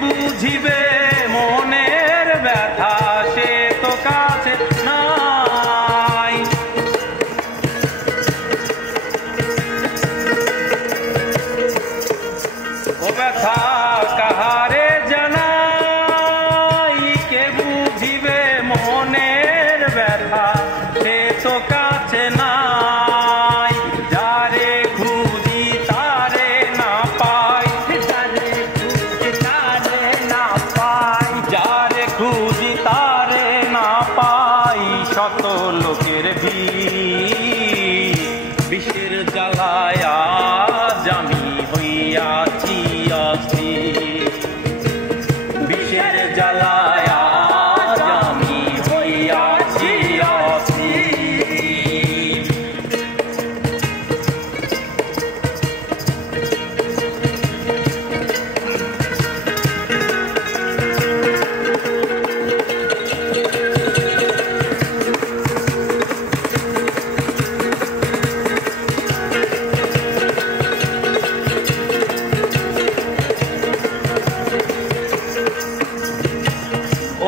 বুঝিবে মনের ব্যথা, সে তো কাছে নাই। ও ব্যথা কাহারে জানাই, কে বুঝিবে মনের ব্যথা, সে তো কাছে নাই। যারে খুঁজি তারে না পাই, যারে খুঁজি তারে না পাই, যারে খুঁজি তারে না পাই, শত লোকের ভিড়। বিষের জ্বালায় আজ আমি হইয়াছি অস্থির, বিষের জ্বালায় আজ আমি হইয়াছি অস্থির।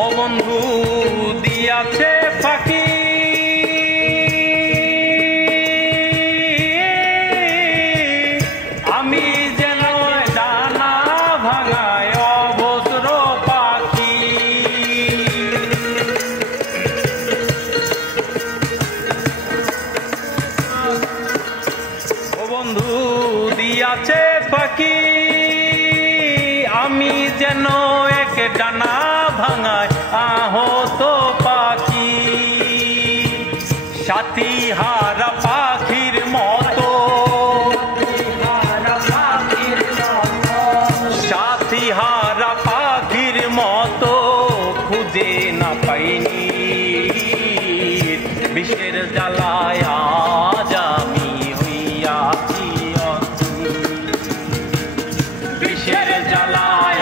ও বন্ধু দিয়াছে ফাঁকি, আমি যেন ডানা ভাঙায় অভস্র পাখি। ও বন্ধু দিয়াছে ফাঁকি, আমি যেন এক ডানা ভাঙায় আহত পাখি। সাথী হারা পাখির মতো, সাথী হারা পাখির মতো খুঁজে না পাইনি। বিষের জ্বালায় আজ আমি হইয়াছি অস্থির, বিষের জ্বালায়